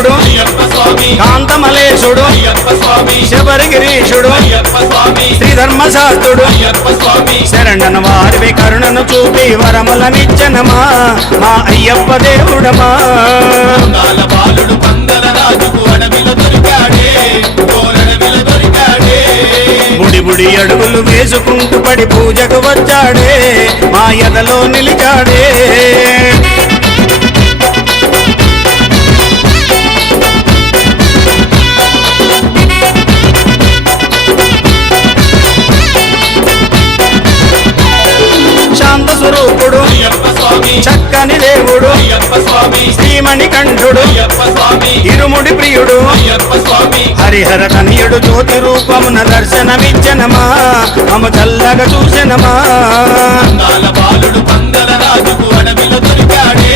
మల్లేశుడు కాంతమలేశుడు శబరిగిరీశుడు శ్రీధర్మశాస్త్రుడు శరణన వారివి కరుణను చూపి వరములనిచ్చనమా మా అయ్యప్ప దేవుడమా బాలుడు పందల రాజుకు అడవిలో దొరికాడే బుడి బుడి అడుగులు వేసుకుంటూ పడి పూజకు వచ్చాడే మా ఎదలో నిలిచాడే శాంత స్వరూపుడు చక్కని దేవుడు శ్రీమణికంఠుడు ఇరుముడి ప్రియుడు హరిహర తనయుడు జ్యోతి రూపమున దర్శనమిచ్చనమా మమ చల్లగా చూసెనమా బాలుడు పందల రాజుకు అడవిలో దొరికాడే